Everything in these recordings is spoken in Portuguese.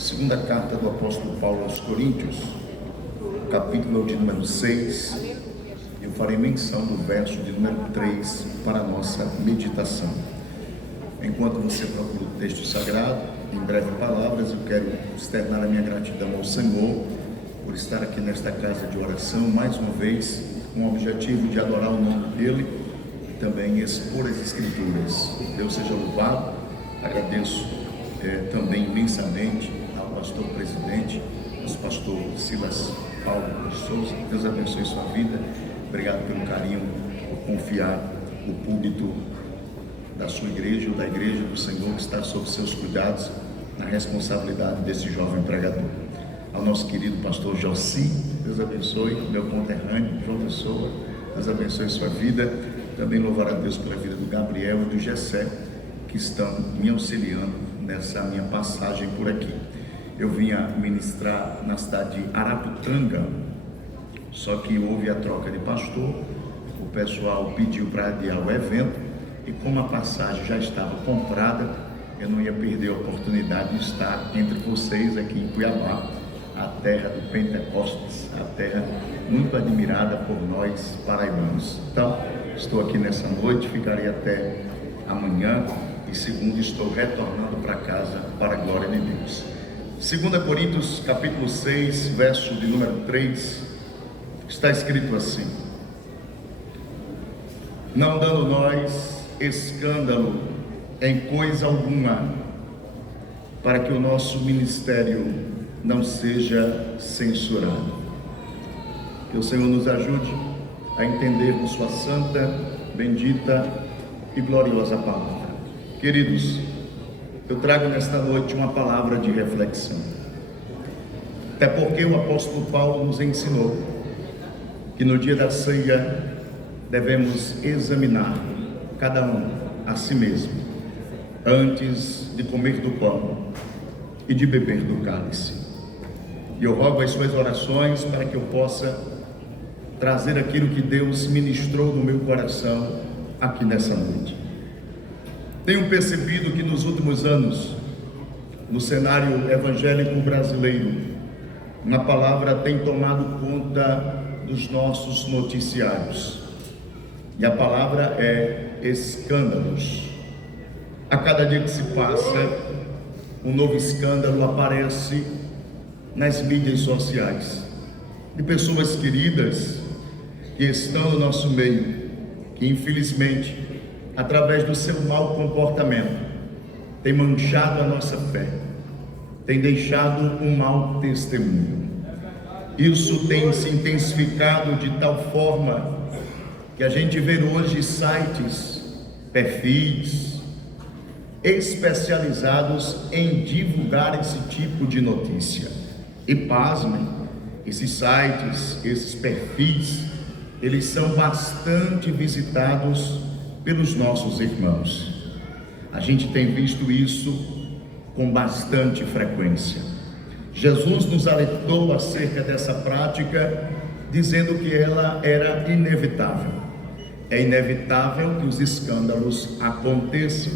Segunda carta do apóstolo Paulo aos Coríntios, capítulo de número 6, eu farei menção do verso de número 3 para a nossa meditação. Enquanto você procura o texto sagrado, em breves palavras, eu quero externar a minha gratidão ao Senhor por estar aqui nesta casa de oração, mais uma vez, com o objetivo de adorar o nome dEle e também expor as Escrituras. Deus seja louvado. Agradeço também imensamente ao pastor presidente, nosso pastor Silas Paulo de Souza. Deus abençoe sua vida. Obrigado pelo carinho, por confiar o púlpito da sua igreja ou da igreja do Senhor que está sob seus cuidados, na responsabilidade desse jovem pregador. Ao nosso querido pastor Jossi, Deus abençoe, meu conterrâneo, João Pessoa, Deus abençoe sua vida. Também louvar a Deus pela vida do Gabriel e do Gessé, que estão me auxiliando nessa minha passagem por aqui. Eu vinha ministrar na cidade de Araputanga, só que houve a troca de pastor, o pessoal pediu para adiar o evento, e como a passagem já estava comprada, eu não ia perder a oportunidade de estar entre vocês aqui em Cuiabá, a terra do Pentecostes, a terra muito admirada por nós paraibanos. Então, estou aqui nessa noite, ficarei até amanhã, e segundo estou retornando para casa para a glória de Deus. 2 Coríntios capítulo 6, verso de número 3, está escrito assim: não dando nós escândalo em coisa alguma, para que o nosso ministério não seja censurado. Que o Senhor nos ajude a entendermos sua santa, bendita e gloriosa palavra. Queridos, eu trago nesta noite uma palavra de reflexão, até porque o apóstolo Paulo nos ensinou que no dia da ceia devemos examinar cada um a si mesmo, antes de comer do pão e de beber do cálice. E eu rogo as suas orações para que eu possa trazer aquilo que Deus ministrou no meu coração aqui nessa noite. Tenho percebido que nos últimos anos, no cenário evangélico brasileiro, uma palavra tem tomado conta dos nossos noticiários, e a palavra é escândalos. A cada dia que se passa, um novo escândalo aparece nas mídias sociais, de pessoas queridas que estão no nosso meio, que infelizmente, através do seu mau comportamento, tem manchado a nossa fé, tem deixado um mau testemunho. Isso tem se intensificado de tal forma que a gente vê hoje sites, perfis especializados em divulgar esse tipo de notícia. E pasmem, esses sites, esses perfis, eles são bastante visitados pelos nossos irmãos. A gente tem visto isso com bastante frequência. Jesus nos alertou acerca dessa prática, dizendo que ela era inevitável. É inevitável que os escândalos aconteçam.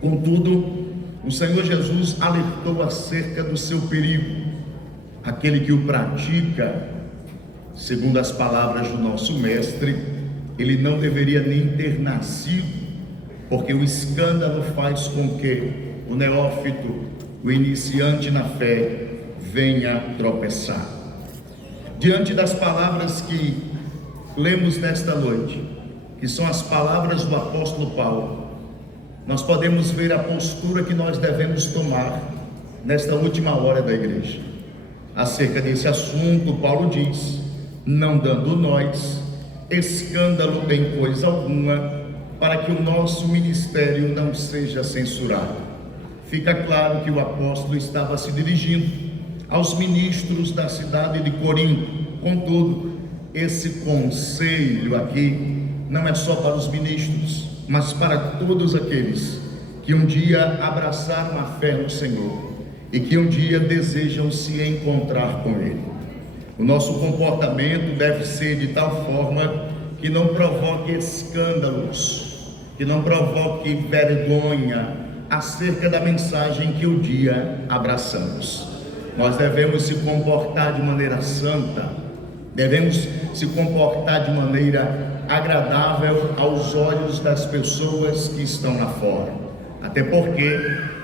Contudo, o Senhor Jesus alertou acerca do seu perigo. Aquele que o pratica, segundo as palavras do nosso mestre, ele não deveria nem ter nascido, porque o escândalo faz com que o neófito, o iniciante na fé, venha tropeçar. Diante das palavras que lemos nesta noite, que são as palavras do apóstolo Paulo, nós podemos ver a postura que nós devemos tomar nesta última hora da igreja. Acerca desse assunto, Paulo diz: não dando nós escândalo em coisa alguma, para que o nosso ministério não seja censurado. Fica claro que o apóstolo estava se dirigindo aos ministros da cidade de Corinto. Contudo, esse conselho aqui não é só para os ministros, mas para todos aqueles que um dia abraçaram a fé no Senhor e que um dia desejam se encontrar com Ele. O nosso comportamento deve ser de tal forma que não provoque escândalos, que não provoque vergonha acerca da mensagem que um dia abraçamos. Nós devemos se comportar de maneira santa, devemos se comportar de maneira agradável aos olhos das pessoas que estão lá fora, até porque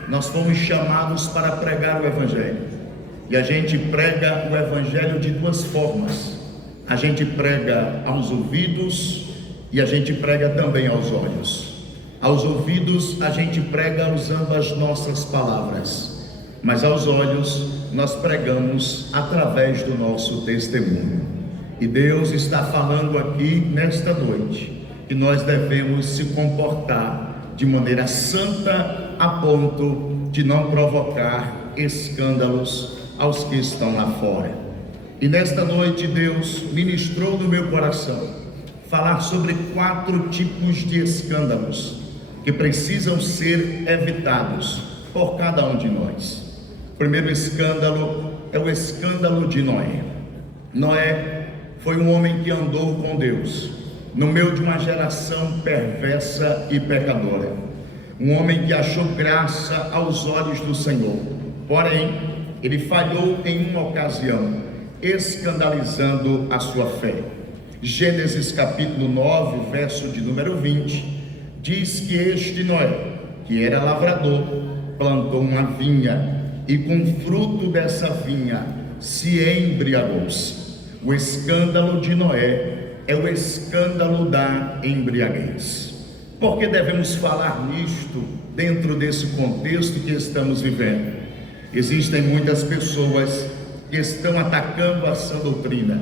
nós fomos chamados para pregar o Evangelho, e a gente prega o Evangelho de duas formas: a gente prega aos ouvidos e a gente prega também aos olhos. Aos ouvidos a gente prega usando as nossas palavras, mas aos olhos nós pregamos através do nosso testemunho. E Deus está falando aqui nesta noite que nós devemos se comportar de maneira santa, a ponto de não provocar escândalos aos que estão lá fora. E nesta noite Deus ministrou no meu coração falar sobre 4 tipos de escândalos que precisam ser evitados por cada um de nós. O primeiro escândalo é o escândalo de Noé. Noé foi um homem que andou com Deus no meio de uma geração perversa e pecadora, um homem que achou graça aos olhos do Senhor, porém ele falhou em uma ocasião, escandalizando a sua fé. Gênesis capítulo 9, verso de número 20, diz que este Noé, que era lavrador, plantou uma vinha e com o fruto dessa vinha se embriagou-se. O escândalo de Noé é o escândalo da embriaguez. Por que devemos falar nisto dentro desse contexto que estamos vivendo? Existem muitas pessoas que estão atacando a sã doutrina,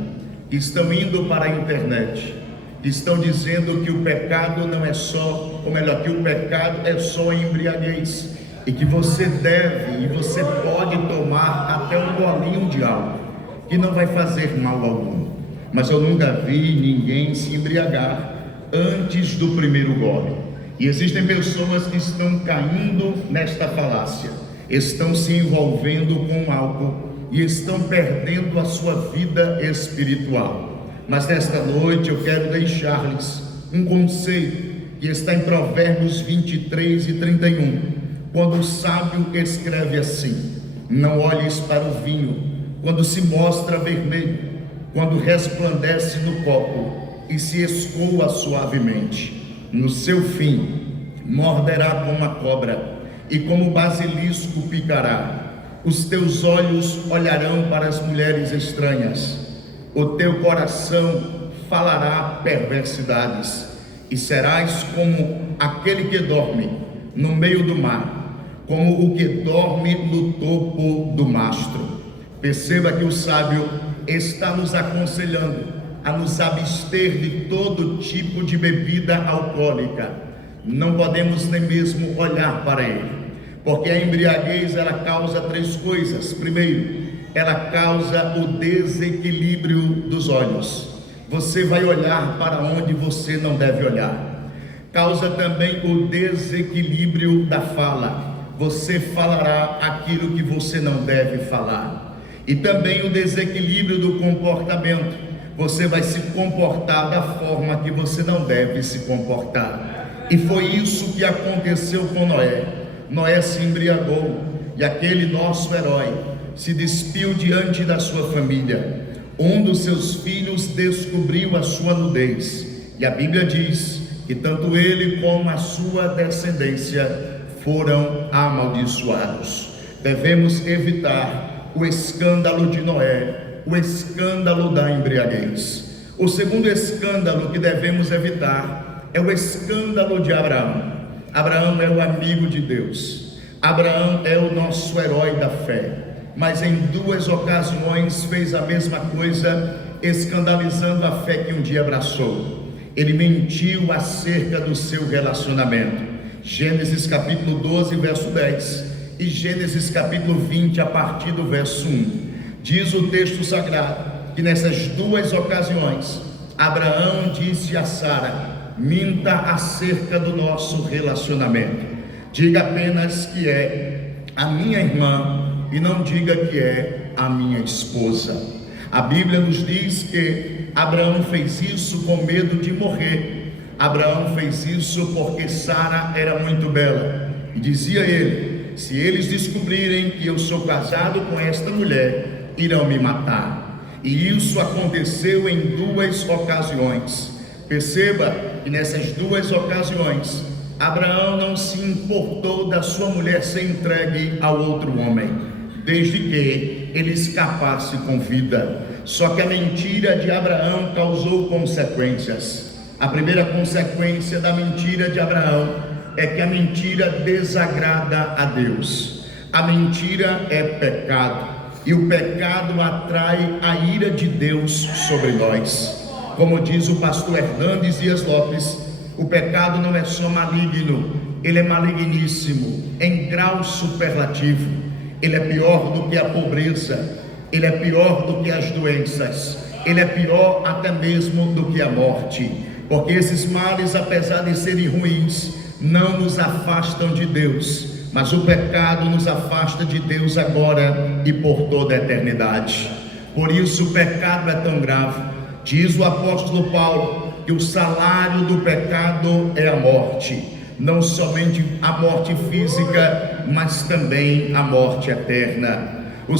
que estão indo para a internet, que estão dizendo que o pecado não é só, ou melhor, que o pecado é só a embriaguez, e que você deve e você pode tomar até um golinho de álcool, que não vai fazer mal algum. Mas eu nunca vi ninguém se embriagar antes do primeiro gole. E existem pessoas que estão caindo nesta falácia, estão se envolvendo com álcool e estão perdendo a sua vida espiritual. Mas nesta noite eu quero deixar-lhes um conselho que está em Provérbios 23 e 31, quando o sábio escreve assim: não olhes para o vinho quando se mostra vermelho, quando resplandece no copo e se escoa suavemente. No seu fim morderá como a cobra e como o basilisco picará. Os teus olhos olharão para as mulheres estranhas, o teu coração falará perversidades, e serás como aquele que dorme no meio do mar, como o que dorme no topo do mastro. Perceba que o sábio está nos aconselhando a nos abster de todo tipo de bebida alcoólica. Não podemos nem mesmo olhar para ele, porque a embriaguez ela causa 3 coisas. Primeiro, ela causa o desequilíbrio dos olhos. Você vai olhar para onde você não deve olhar. Causa também o desequilíbrio da fala. Você falará aquilo que você não deve falar. E também o desequilíbrio do comportamento. Você vai se comportar da forma que você não deve se comportar. E foi isso que aconteceu com Noé. Noé se embriagou e aquele nosso herói se despiu diante da sua família. Um dos seus filhos descobriu a sua nudez, e a Bíblia diz que tanto ele como a sua descendência foram amaldiçoados. Devemos evitar o escândalo de Noé, o escândalo da embriaguez. O segundo escândalo que devemos evitar é o escândalo de Abraão. Abraão é o amigo de Deus, Abraão é o nosso herói da fé, mas em 2 ocasiões fez a mesma coisa, escandalizando a fé que um dia abraçou. Ele mentiu acerca do seu relacionamento. Gênesis capítulo 12, verso 10 e Gênesis capítulo 20, a partir do verso 1. Diz o texto sagrado que nessas 2 ocasiões, Abraão disse a Sara: minta acerca do nosso relacionamento, diga apenas que é a minha irmã e não diga que é a minha esposa. A Bíblia nos diz que Abraão fez isso com medo de morrer. Abraão fez isso porque Sara era muito bela E dizia ele: se eles descobrirem que eu sou casado com esta mulher, irão me matar. E isso aconteceu em 2 ocasiões. Perceba que nessas 2 ocasiões, Abraão não se importou da sua mulher ser entregue ao outro homem, desde que ele escapasse com vida. Só que a mentira de Abraão causou consequências. A primeira consequência da mentira de Abraão é que a mentira desagrada a Deus. A mentira é pecado, e o pecado atrai a ira de Deus sobre nós. Como diz o pastor Hernandes Dias Lopes, o pecado não é só maligno, ele é maligníssimo, em grau superlativo. Ele é pior do que a pobreza, ele é pior do que as doenças, ele é pior até mesmo do que a morte. Porque esses males, apesar de serem ruins, não nos afastam de Deus, mas o pecado nos afasta de Deus agora e por toda a eternidade. Por isso o pecado é tão grave. Diz o apóstolo Paulo que o salário do pecado é a morte, não somente a morte física, mas também a morte eterna. A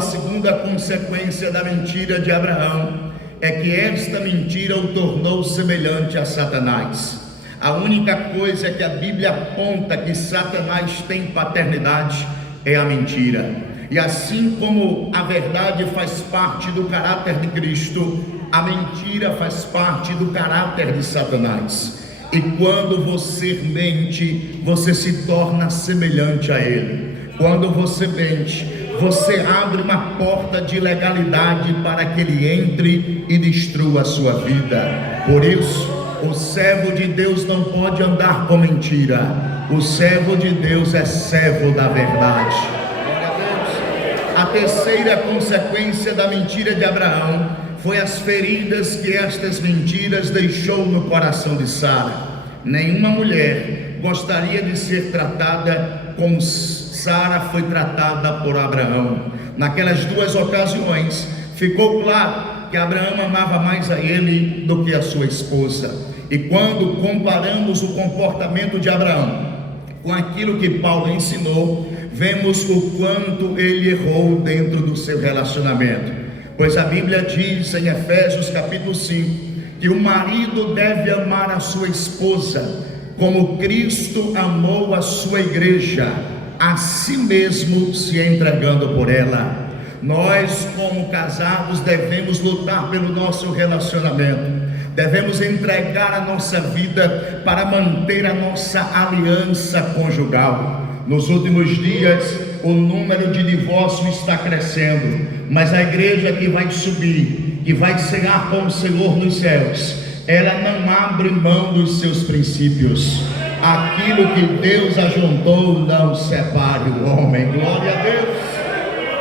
segunda consequência da mentira de Abraão é que esta mentira o tornou semelhante a Satanás. A única coisa que a Bíblia aponta que Satanás tem paternidade é a mentira. E assim como a verdade faz parte do caráter de Cristo, a mentira faz parte do caráter de Satanás. E quando você mente, você se torna semelhante a ele. Quando você mente, você abre uma porta de legalidade para que ele entre e destrua a sua vida. Por isso, o servo de Deus não pode andar com mentira. O servo de Deus é servo da verdade. A terceira consequência da mentira de Abraão foi as feridas que estas mentiras deixou no coração de Sara. Nenhuma mulher gostaria de ser tratada como Sara foi tratada por Abraão. Naquelas 2 ocasiões, ficou claro que Abraão amava mais a ele do que a sua esposa. E quando comparamos o comportamento de Abraão com aquilo que Paulo ensinou, vemos o quanto ele errou dentro do seu relacionamento. Pois a Bíblia diz em Efésios capítulo 5, que o marido deve amar a sua esposa, como Cristo amou a sua igreja, a si mesmo se entregando por ela. Nós, como casados, devemos lutar pelo nosso relacionamento, devemos entregar a nossa vida para manter a nossa aliança conjugal. Nos últimos dias, o número de divórcios está crescendo, mas a igreja que vai subir, que vai cear com o Senhor nos céus, ela não abre mão dos seus princípios. Aquilo que Deus ajuntou, não separe o homem. Glória a Deus.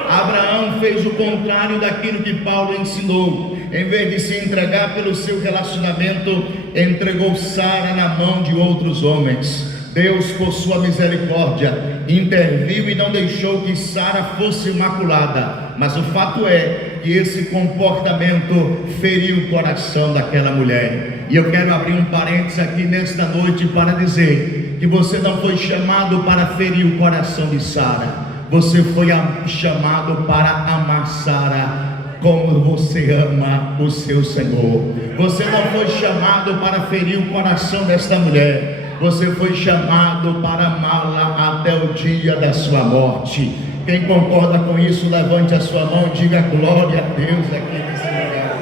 Abraão fez o contrário daquilo que Paulo ensinou. Em vez de se entregar pelo seu relacionamento, entregou Sara na mão de outros homens. Deus, por sua misericórdia, interviu e não deixou que Sara fosse imaculada. Mas o fato é que esse comportamento feriu o coração daquela mulher. E eu quero abrir um parênteses aqui nesta noite para dizer que você não foi chamado para ferir o coração de Sara. Você foi chamado para amar Sara como você ama o seu Senhor. Você não foi chamado para ferir o coração desta mulher. Você foi chamado para amá-la até o dia da sua morte. Quem concorda com isso, levante a sua mão e diga glória a Deus aqui nesse lugar.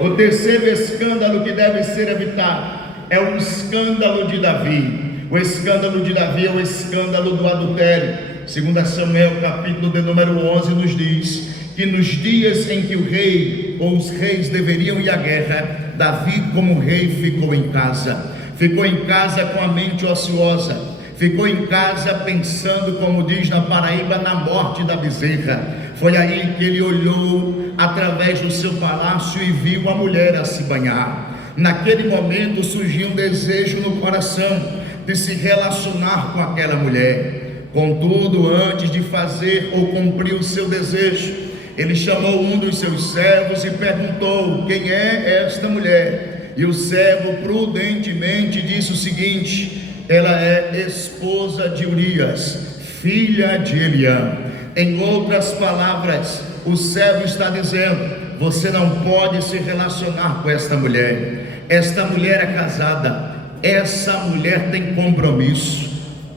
O terceiro escândalo que deve ser evitado é o escândalo de Davi. O escândalo de Davi é o escândalo do adultério. 2 Samuel capítulo de número 11 nos diz que nos dias em que o rei ou os reis deveriam ir à guerra, Davi como rei ficou em casa. Ficou em casa com a mente ociosa, ficou em casa pensando, como diz na Paraíba, na morte da bezerra. Foi aí que ele olhou através do seu palácio e viu a mulher a se banhar. Naquele momento surgiu um desejo no coração de se relacionar com aquela mulher. Contudo, antes de fazer ou cumprir o seu desejo, ele chamou um dos seus servos e perguntou: quem é esta mulher? E o servo prudentemente disse o seguinte: ela é esposa de Urias, filha de Eliã. Em outras palavras, o servo está dizendo: você não pode se relacionar com esta mulher. Esta mulher é casada, essa mulher tem compromisso.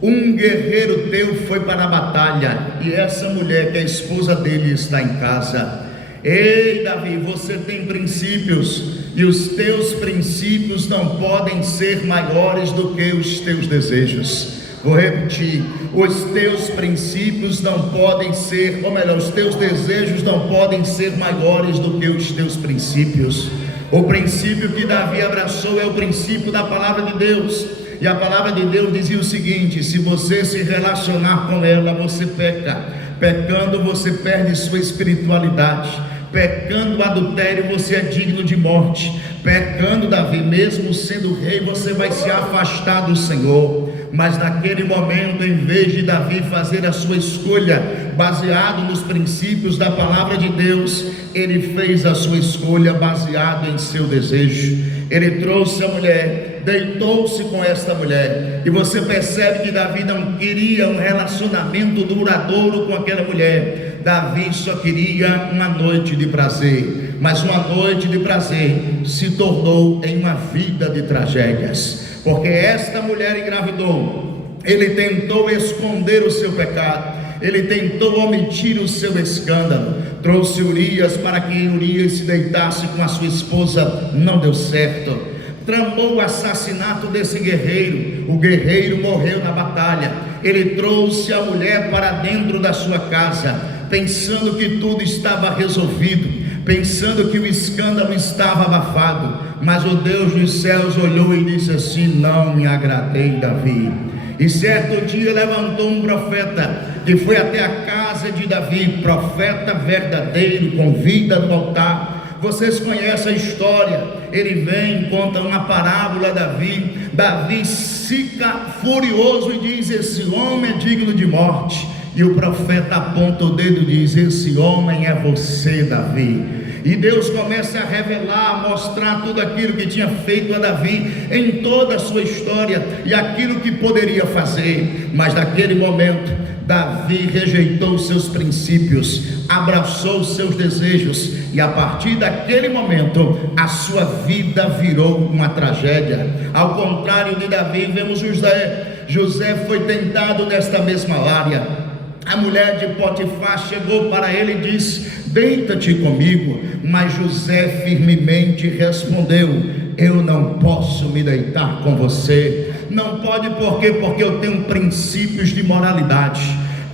Um guerreiro teu foi para a batalha, e essa mulher, que é a esposa dele, está em casa. Ei, Davi, você tem princípios, e os teus princípios não podem ser maiores do que os teus desejos. Vou repetir: os teus princípios não podem ser, ou melhor, os teus desejos não podem ser maiores do que os teus princípios. O princípio que Davi abraçou é o princípio da palavra de Deus, e a palavra de Deus dizia o seguinte: se você se relacionar com ela, você peca. Pecando, você perde sua espiritualidade. Pecando o adultério, você é digno de morte. Pecando, Davi, mesmo sendo rei, você vai se afastar do Senhor. Mas naquele momento, em vez de Davi fazer a sua escolha baseado nos princípios da palavra de Deus, ele fez a sua escolha baseado em seu desejo. Ele trouxe a mulher, deitou-se com esta mulher, e você percebe que Davi não queria um relacionamento duradouro com aquela mulher. Davi só queria uma noite de prazer, mas uma noite de prazer se tornou em uma vida de tragédias, porque esta mulher engravidou. Ele tentou esconder o seu pecado, ele tentou omitir o seu escândalo, trouxe Urias para que Urias se deitasse com a sua esposa, não deu certo. Tramou o assassinato desse guerreiro, o guerreiro morreu na batalha. Ele trouxe a mulher para dentro da sua casa, pensando que tudo estava resolvido, pensando que o escândalo estava abafado. Mas o Deus dos céus olhou e disse assim: não me agradei, Davi. E certo dia levantou um profeta, que foi até a casa de Davi, profeta verdadeiro, com vida no altar. Vocês conhecem a história. Ele vem, conta uma parábola a Davi. Davi fica furioso e diz: esse homem é digno de morte. E o profeta aponta o dedo e diz: esse homem é você, Davi. E Deus começa a revelar, a mostrar tudo aquilo que tinha feito a Davi em toda a sua história e aquilo que poderia fazer. Mas naquele momento, Davi rejeitou seus princípios, abraçou seus desejos, e a partir daquele momento a sua vida virou uma tragédia. Ao contrário de Davi, vemos José. José foi tentado nesta mesma área. A mulher de Potifar chegou para ele e disse: deita-te comigo. Mas José firmemente respondeu: eu não posso me deitar com você. Não pode, por quê? Porque eu tenho princípios de moralidade.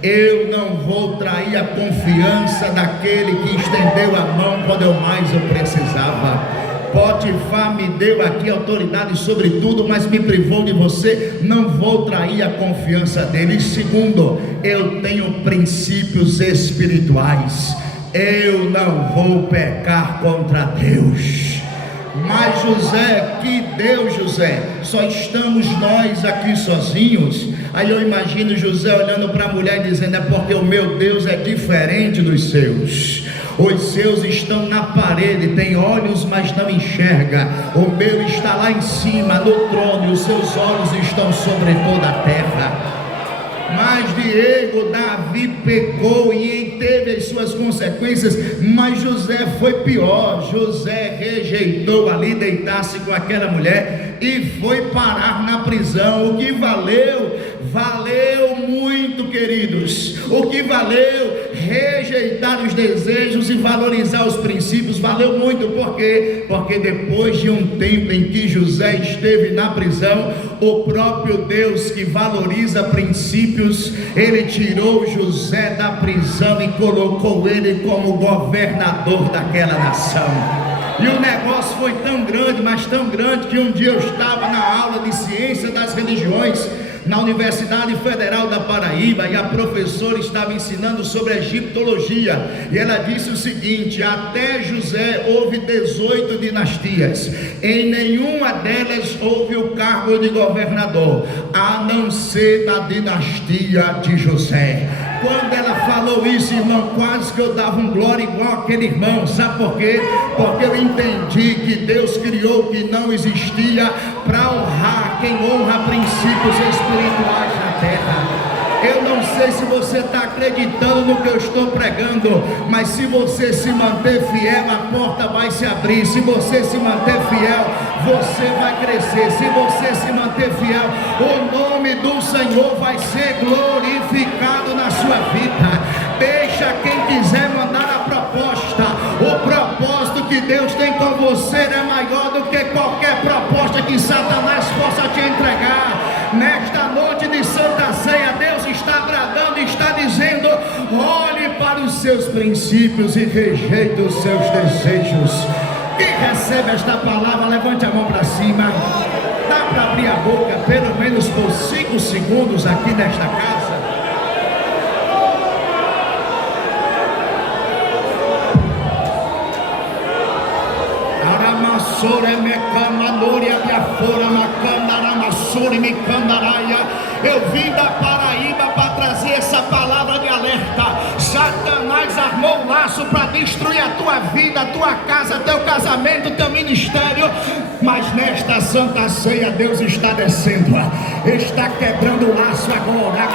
Eu não vou trair a confiança daquele que estendeu a mão quando eu mais eu precisava. Potifar me deu aqui autoridade sobre tudo, mas me privou de você. Não vou trair a confiança dele. E segundo, eu tenho princípios espirituais. Eu não vou pecar contra Deus. Mas José, que Deus, José, só estamos nós aqui sozinhos. Aí eu imagino José olhando para a mulher e dizendo: é porque o meu Deus é diferente dos seus. Os seus estão na parede, tem olhos mas não enxerga. O meu está lá em cima no trono, e os seus olhos estão sobre toda a terra. Mas Diego, Davi pecou e teve as suas consequências, mas José foi pior. José rejeitou ali deitar-se com aquela mulher e foi parar na prisão. O que valeu? Valeu muito, queridos. O que valeu? Rejeitar os desejos e valorizar os princípios. Valeu muito, por quê? Porque depois de um tempo em que José esteve na prisão, o próprio Deus, que valoriza princípios, ele tirou José da prisão e colocou ele como governador daquela nação. E o negócio foi tão grande, mas tão grande, que um dia eu estava na aula de ciência das religiões na Universidade Federal da Paraíba, e a professora estava ensinando sobre a egiptologia, e ela disse o seguinte: até José houve 18 dinastias, em nenhuma delas houve o cargo de governador, a não ser na dinastia de José. Quando ela falou falou isso, irmão, quase que eu dava um glória igual aquele irmão. Sabe por quê? Porque eu entendi que Deus criou o que não existia para honrar quem honra princípios espirituais na terra. Eu não sei se você está acreditando no que eu estou pregando, mas se você se manter fiel, a porta vai se abrir. Se você se manter fiel, você vai crescer. Se você se manter fiel, o nome do Senhor vai ser glorificado na sua vida. Deixa quem quiser mandar a proposta. O propósito que Deus tem com você é maior do que qualquer proposta que Satanás possa te entregar. Nesta noite de Santa Ceia, Deus está bradando, está dizendo: olhe para os seus princípios e rejeite os seus desejos. Quem recebe esta palavra, levante a mão para cima. Dá para abrir a boca pelo menos por 5 segundos aqui nesta casa. Eu vim da Paraíba para trazer essa palavra de alerta. Satanás armou um laço para destruir a tua vida, a tua casa, teu casamento, teu ministério. Mas nesta Santa Ceia Deus está descendo, está quebrando o laço agora.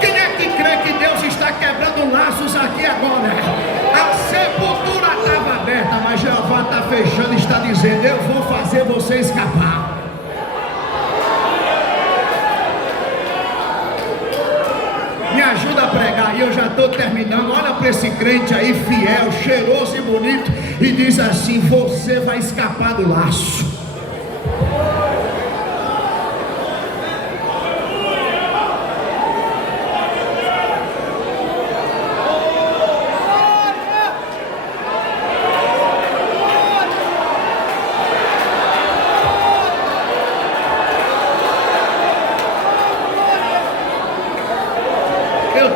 Quem é que crê que Deus está quebrando laços aqui agora? A sepultura estava aberta, mas Jeová está fechando e está dizendo: eu vou fazer você escapar. Me ajuda a pregar, e eu já estou terminando. Olha para esse crente aí, fiel, cheiroso e bonito, e diz assim: você vai escapar do laço.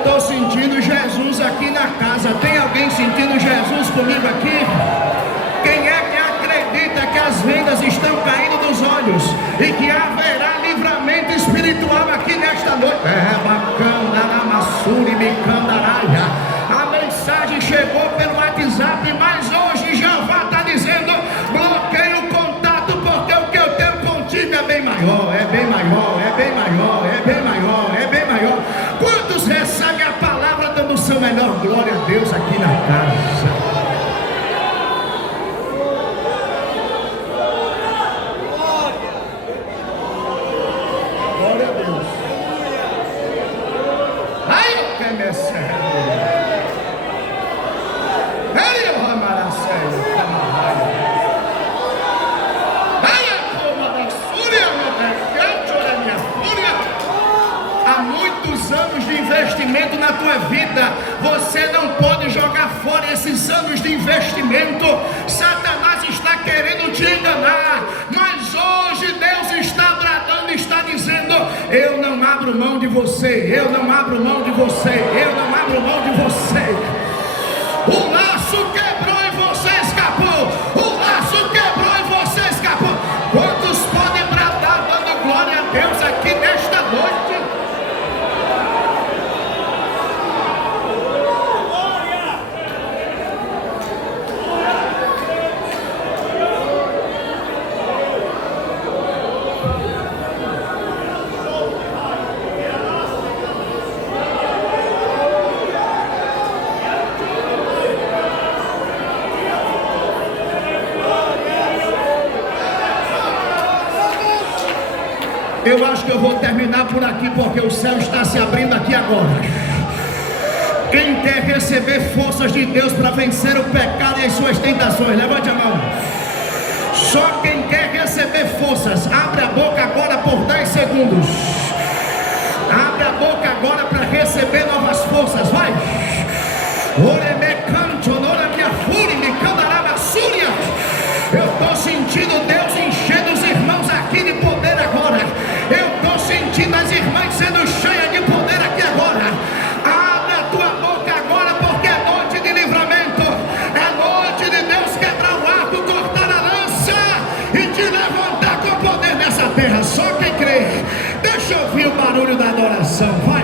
Estou sentindo Jesus aqui na casa. Tem alguém sentindo Jesus comigo aqui? Quem é que acredita que as vendas estão caindo dos olhos e que haverá livramento espiritual aqui nesta noite? A mensagem chegou pelo WhatsApp, mas hoje Jeová está dizendo: bloqueie o contato, porque o que eu tenho contigo é bem maior, é bem maior, é bem maior, é bem maior, é bem maior. Quantos recebem a palavra dando o seu melhor? Glória a Deus aqui na casa. Glória a Deus. Ai, eu quero me serrar. Ai, eu amará sério. Há muitos anos de investimento na tua vida, você não pode jogar fora esses anos de investimento. Satanás está querendo te enganar, mas hoje Deus está bradando, está dizendo: eu não abro mão de você, eu não abro mão de você, eu não abro mão de você. O laço quebrou e você escapou. O laço quebrou e você escapou. Quantos podem bradar dando glória a Deus aqui nesta noite? Eu acho que eu vou terminar por aqui, porque o céu está se abrindo aqui agora. Quem quer receber forças de Deus para vencer o pecado e as suas tentações, levante a mão. Só quem quer receber forças, abre a boca agora por 10 segundos. Abre a boca agora para receber novas forças, vai. Eu estou sentindo Deus enchendo os irmãos aqui de poder agora. Eu estou sentindo as irmãs sendo cheias de poder aqui agora. Abre a tua boca agora, porque é noite de livramento. É noite de Deus quebrar o arco, cortar a lança e te levantar com poder nessa terra. Só quem crê. Deixa eu ouvir o barulho da adoração. Vai.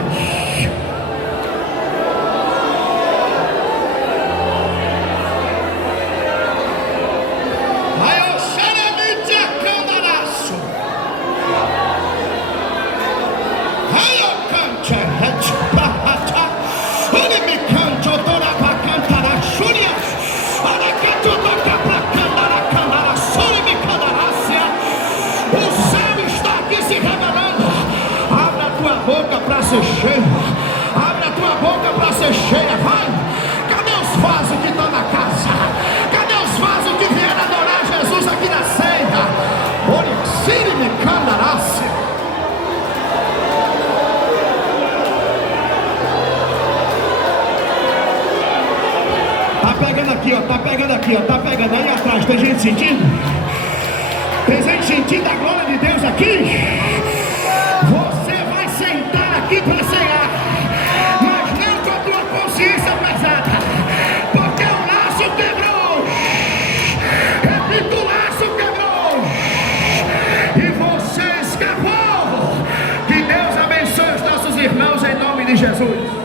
Ser cheia, abre a tua boca para ser cheia, vai. Cadê os vasos que estão na casa? Cadê os vasos que vieram adorar Jesus aqui na ceia? Olha, Siri me candarás. Tá pegando aqui, ó, tá pegando aqui, ó, tá pegando aí atrás. Tem gente sentindo? Tem gente sentindo a glória de Deus aqui? Você vai sentar aqui para cear, mas não com a tua consciência pesada, porque o laço quebrou. Repito, o laço quebrou e você escapou. Que Deus abençoe os nossos irmãos em nome de Jesus.